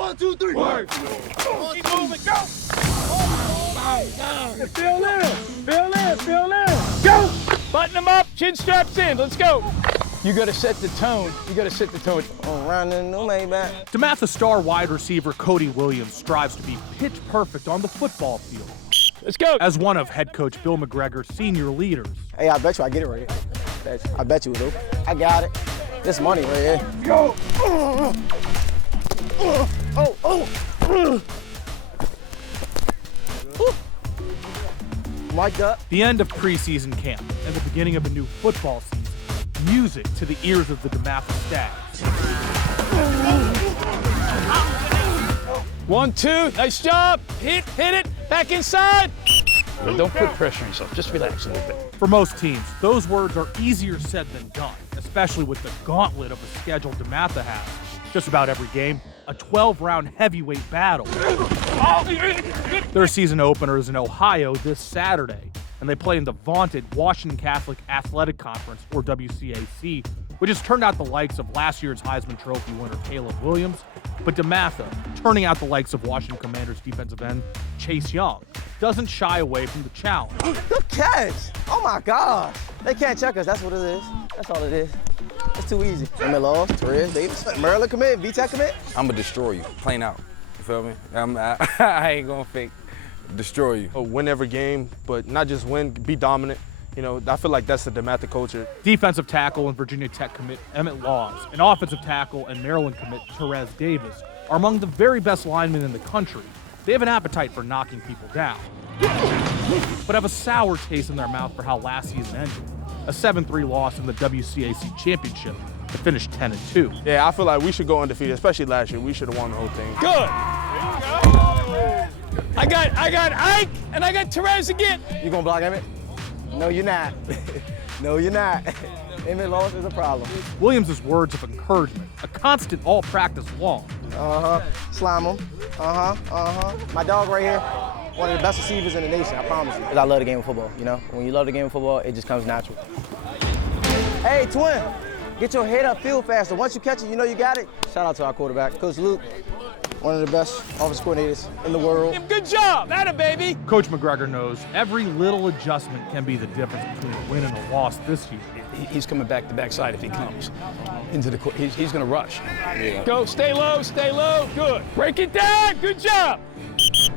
1, 2, 3. Work. Keep moving, go. Feel in. Go. Button them up, chin straps in. Let's go. You got to set the tone. Running, no man back. DeMatha star wide receiver Cody Williams strives to be pitch perfect on the football field. Let's go. As one of head coach Bill McGregor's senior leaders, Hey, I bet you I get it right. I bet you do. I got it. This money right here. Go. Mic'd up. the end of preseason camp and the beginning of a new football season. Music to the ears of the DeMatha staff. 1, 2, nice job. Hit it, back inside. Don't put pressure on yourself. Just relax a little bit. For most teams, those words are easier said than done, especially with the gauntlet of a schedule DeMatha has. Just about every game, a 12-round heavyweight battle. Their season opener is in Ohio this Saturday, and they play in the vaunted Washington Catholic Athletic Conference, or WCAC, which has turned out the likes of last year's Heisman Trophy winner Caleb Williams, but DeMatha, turning out the likes of Washington Commanders defensive end Chase Young, doesn't shy away from the challenge. Good catch. Oh my gosh. They can't check us. That's what it is. That's all it is. It's too easy. Emmett Law, Therese Davis, Maryland commit, VTech commit. I'm gonna destroy you, plain out. You feel me? I ain't gonna fake destroy you. Win every game, but not just win, be dominant. You know, I feel like that's the DeMatha culture. Defensive tackle and Virginia Tech commit Emmett Laws and offensive tackle and Maryland commit Therese Davis are among the very best linemen in the country. They have an appetite for knocking people down, but have a sour taste in their mouth for how last season ended. A 7-3 loss in the WCAC championship to finish 10-2. Yeah, I feel like we should go undefeated, especially last year. We should have won the whole thing. Good. I got Ike and I got Therese again. You gonna block Emmett? No, you're not. No, you're not. Emmett Law is a problem. Williams' words of encouragement, a constant all practice long. Slime him. My dog right here, one of the best receivers in the nation, I promise you. 'Cause I love the game of football, you know? When you love the game of football, it just comes natural. Hey, twin, get your head up field faster. Once you catch it, you know you got it. Shout out to our quarterback, Coach Luke, one of the best offensive coordinators in the world. Good job, that baby. Coach McGregor knows every little adjustment can be the difference between a win and a loss this year. He's coming back the backside if he comes into the court. He's going to rush. Go, stay low, good. Break it down, good job.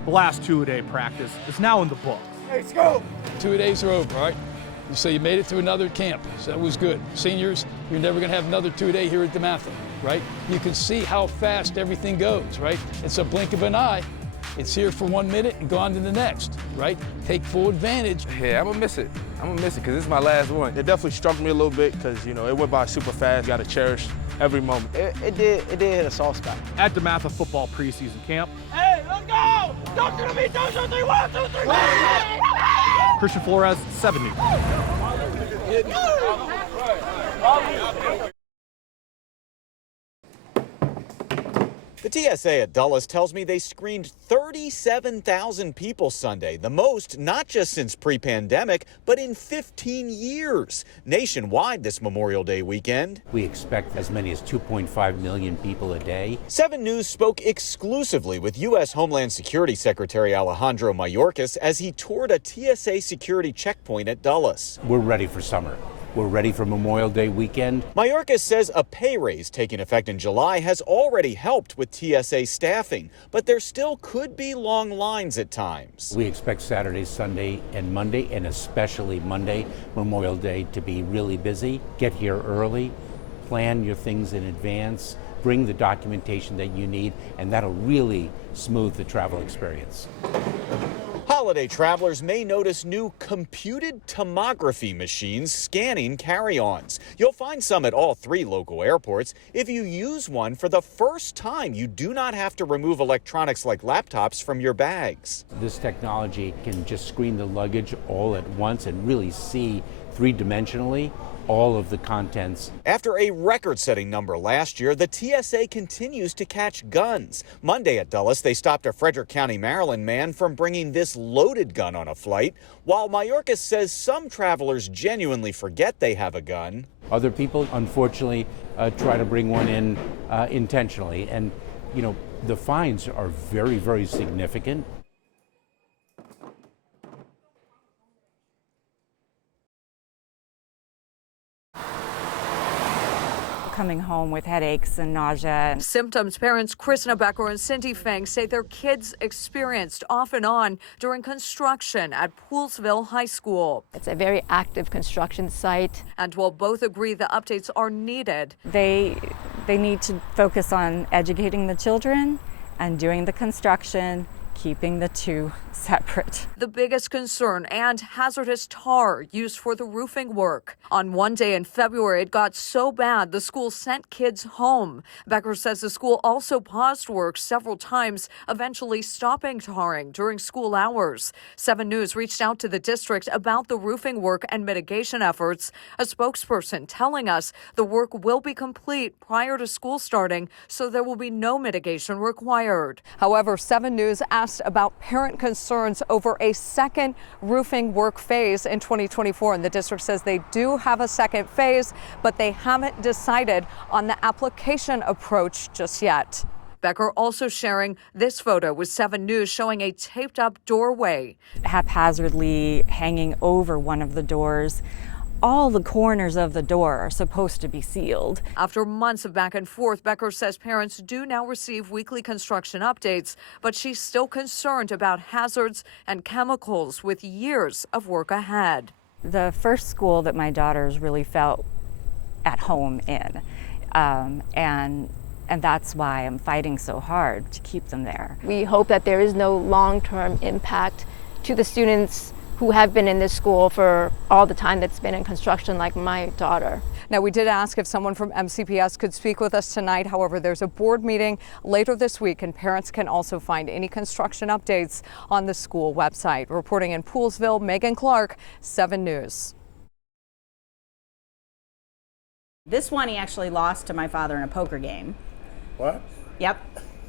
The last two-a-day practice is now in the books. Let's go. 2 days are over, all right? So you made it to another camp, so that was good. Seniors, you're never going to have another 2-a-day here at DeMatha, right? You can see how fast everything goes, right? It's a blink of an eye. It's here for 1 minute and gone to the next, right? Take full advantage. Yeah, I'm gonna miss it because this is my last one. It definitely struck me a little bit because, you know, it went by super fast. Got to cherish every moment. It did hit a soft spot. At DeMatha football preseason camp, Hey, let's go. Don't shoot me, 2, 3, 1, 2, 3, 1. Christian Flores, 7 News. The TSA at Dulles tells me they screened 37,000 people Sunday, the most not just since pre-pandemic, but in 15 years. Nationwide this Memorial Day weekend. We expect as many as 2.5 million people a day. 7 News spoke exclusively with U.S. Homeland Security Secretary Alejandro Mayorkas as he toured a TSA security checkpoint at Dulles. We're ready for summer. We're ready for Memorial Day weekend. Mayorkas says a pay raise taking effect in July has already helped with TSA staffing, but there still could be long lines at times. We expect Saturday, Sunday, and Monday, and especially Monday, Memorial Day, to be really busy. Get here early, plan your things in advance, bring the documentation that you need, and that'll really smooth the travel experience. Holiday travelers may notice new computed tomography machines scanning carry-ons. You'll find some at all 3 local airports. If you use one for the first time, you do not have to remove electronics like laptops from your bags. This technology can just screen the luggage all at once and really see 3-dimensionally all of the contents. After a record-setting number last year, the TSA continues to catch guns. Monday at Dulles, they stopped a Frederick County, Maryland man from bringing this loaded gun on a flight, while Mayorkas says some travelers genuinely forget they have a gun. Other people, unfortunately, try to bring one in intentionally. And, you know, The fines are very, very significant. Coming home with headaches and nausea. Symptoms parents Krishna Becker and Cindy Fang say their kids experienced off and on during construction at Poolsville High School. It's a very active construction site. And while both agree the updates are needed, They need to focus on educating the children and doing the construction, keeping the two separate. the biggest concern and hazardous tar used for the roofing work. On one day in February, it got so bad the school sent kids home. Becker says the school also paused work several times, eventually stopping tarring during school hours. 7 News reached out to the district about the roofing work and mitigation efforts. A spokesperson telling us the work will be complete prior to school starting, so there will be no mitigation required. However, 7 News asked about parent concerns over a second roofing work phase in 2024, and the district says they do have a second phase, but they haven't decided on the application approach just yet. Becker also sharing this photo with 7 News showing a taped up doorway. Haphazardly hanging over one of the doors. All the corners of the door are supposed to be sealed. After months of back and forth, Becker says parents do now receive weekly construction updates, but she's still concerned about hazards and chemicals with years of work ahead. The first school that my daughters really felt at home in, and that's why I'm fighting so hard to keep them there. We hope that there is no long-term impact to the students who have been in this school for all the time that's been in construction, like my daughter. Now, we did ask if someone from MCPS could speak with us tonight. However, there's a board meeting later this week, and parents can also find any construction updates on the school website. Reporting in Poolsville, Megan Clark, 7 News. This one he actually lost to my father in a poker game. What? Yep.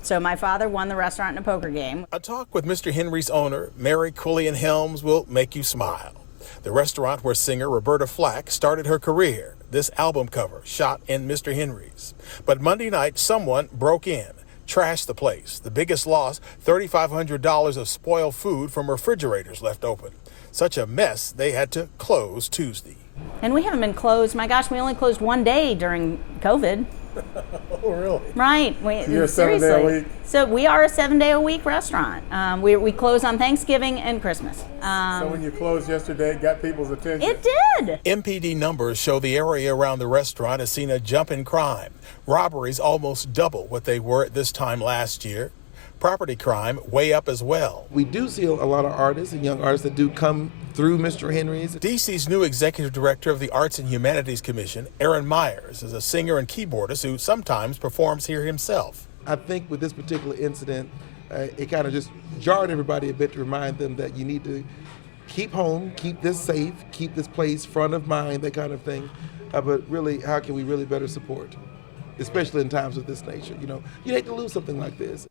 So my father won the restaurant in a poker game. A talk with Mr. Henry's owner, Mary Cullian Helms, will make you smile. The restaurant where singer Roberta Flack started her career. This album cover shot in Mr. Henry's. But Monday night, someone broke in, trashed the place. The biggest loss, $3,500 of spoiled food from refrigerators left open. Such a mess, they had to close Tuesday. And we haven't been closed. My gosh, we only closed one day during COVID. Oh, really? Right. You're seriously. 7 day a week? So we are a 7-day-a-week restaurant. We close on Thanksgiving and Christmas. So when you closed yesterday, it got people's attention? It did. MPD numbers show the area around the restaurant has seen a jump in crime. Robberies almost double what they were at this time last year. Property crime way up as well. We do see a lot of artists and young artists that do come through Mr. Henry's. DC's new executive director of the Arts and Humanities Commission, Aaron Myers, is a singer and keyboardist who sometimes performs here himself. I think with this particular incident, it kind of just jarred everybody a bit to remind them that you need to keep home, keep this safe, keep this place front of mind, that kind of thing. But really, how can we really better support, especially in times of this nature? You know, you hate to lose something like this.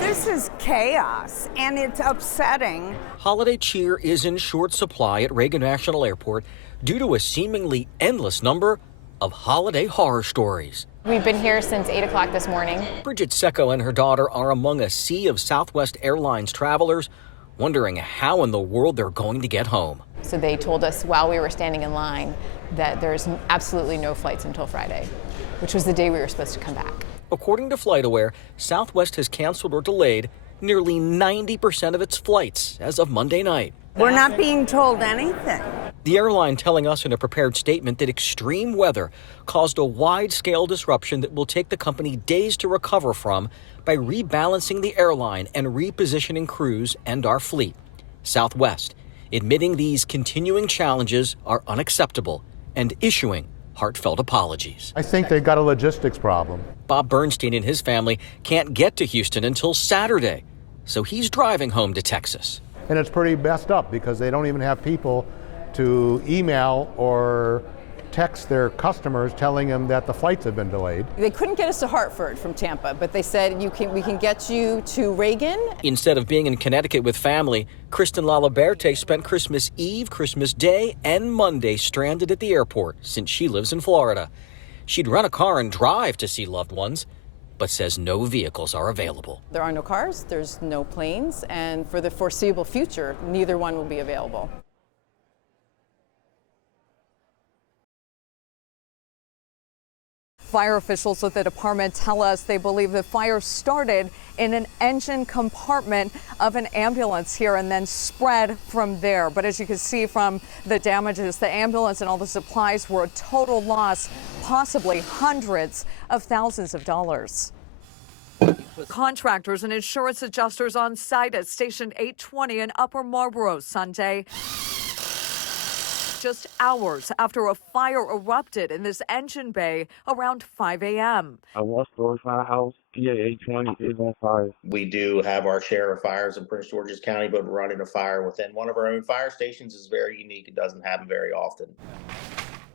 This is chaos, and it's upsetting. Holiday cheer is in short supply at Reagan National Airport due to a seemingly endless number of holiday horror stories. We've been here since 8 o'clock this morning. Bridget Secco and her daughter are among a sea of Southwest Airlines travelers wondering how in the world they're going to get home. So they told us while we were standing in line that there's absolutely no flights until Friday, which was the day we were supposed to come back. According to FlightAware, Southwest has canceled or delayed nearly 90% of its flights as of Monday night. We're not being told anything. The airline telling us in a prepared statement that extreme weather caused a wide-scale disruption that will take the company days to recover from by rebalancing the airline and repositioning crews and our fleet. Southwest admitting these continuing challenges are unacceptable and issuing heartfelt apologies. I think they've got a logistics problem. Bob Bernstein and his family can't get to Houston until Saturday, so he's driving home to Texas. And it's pretty messed up because they don't even have people to email or text their customers telling them that the flights have been delayed. They couldn't get us to Hartford from Tampa, but they said we can get you to Reagan. Instead of being in Connecticut with family, Kristen Laliberte spent Christmas Eve, Christmas Day, and Monday stranded at the airport since she lives in Florida. She'd rent a car and drive to see loved ones, but says no vehicles are available. There are no cars, there's no planes, and for the foreseeable future, neither one will be available. Fire officials at the department tell us they believe the fire started in an engine compartment of an ambulance here and then spread from there. But as you can see from the damages, the ambulance and all the supplies were a total loss, possibly hundreds of thousands of dollars. Contractors and insurance adjusters on site at Station 820 in Upper Marlboro Sunday, just hours after a fire erupted in this engine bay around 5 a.m. I walked towards my house. PA 820 is on fire. We do have our share of fires in Prince George's County, but running a fire within one of our own fire stations is very unique. It doesn't happen very often.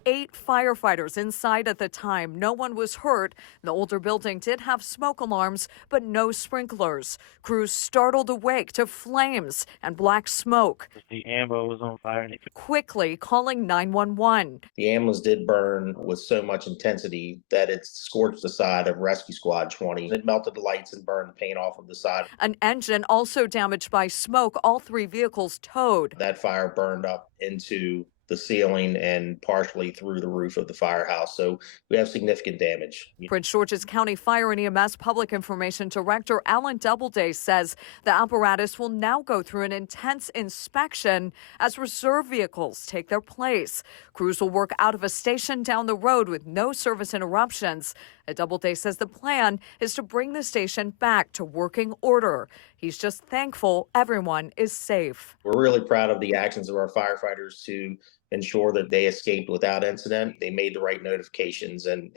8 firefighters inside at the time. No one was hurt. The older building did have smoke alarms, but no sprinklers. Crews startled awake to flames and black smoke. The ambulance was on fire. Quickly calling 911. The ambulance did burn with so much intensity that it scorched the side of Rescue Squad 20. It melted the lights and burned the paint off of the side. An engine also damaged by smoke. All 3 vehicles towed. That fire burned up into the ceiling and partially through the roof of the firehouse. So we have significant damage. Prince George's County Fire and EMS Public Information Director Alan Doubleday says the apparatus will now go through an intense inspection as reserve vehicles take their place. Crews will work out of a station down the road with no service interruptions. Doubleday says the plan is to bring the station back to working order. He's just thankful everyone is safe. We're really proud of the actions of our firefighters to ensure that they escaped without incident. They made the right notifications and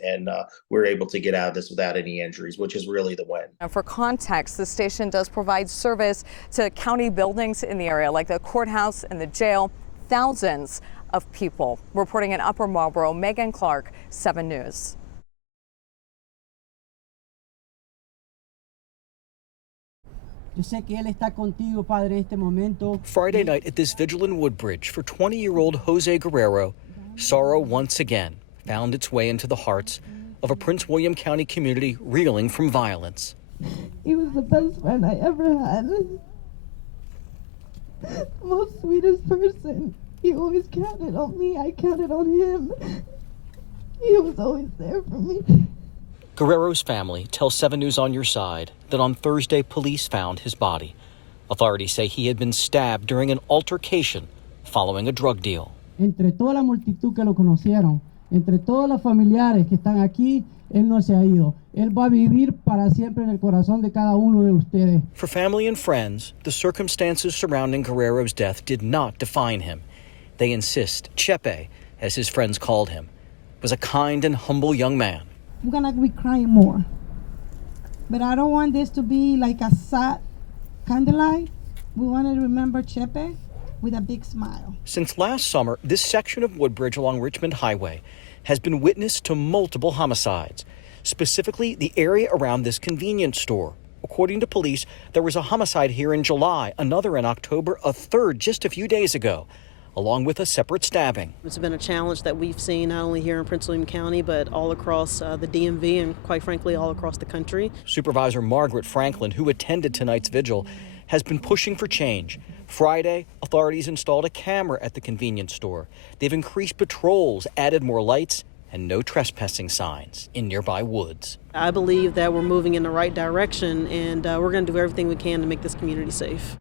we're able to get out of this without any injuries, which is really the win. Now, for context, the station does provide service to county buildings in the area, like the courthouse and the jail. Thousands of people. Reporting in Upper Marlboro, Megan Clark, 7 News. Friday night at this vigil in Woodbridge for 20-year-old Jose Guerrero, sorrow once again found its way into the hearts of a Prince William County community reeling from violence. He was the best friend I ever had. The most sweetest person. He always counted on me. I counted on him. He was always there for me. Guerrero's family tells 7 News on Your Side that on Thursday, police found his body. Authorities say he had been stabbed during an altercation following a drug deal. Entre toda la multitud que lo conocieron, entre todos los familiares que están aquí, él no se ha ido. Él va a vivir para siempre en el corazón de cada uno de ustedes. For family and friends, the circumstances surrounding Guerrero's death did not define him. They insist Chepe, as his friends called him, was a kind and humble young man. I'm gonna be crying more. But I don't want this to be like a sad candlelight. We want to remember Chepe with a big smile. Since last summer, this section of Woodbridge along Richmond Highway has been witness to multiple homicides, specifically the area around this convenience store. According to police, there was a homicide here in July, another in October, a third just a few days ago, along with a separate stabbing. It's been a challenge that we've seen not only here in Prince William County, but all across the DMV and quite frankly, all across the country. Supervisor Margaret Franklin, who attended tonight's vigil, has been pushing for change. Friday, authorities installed a camera at the convenience store. They've increased patrols, added more lights, and no trespassing signs in nearby woods. I believe that we're moving in the right direction, and we're going to do everything we can to make this community safe.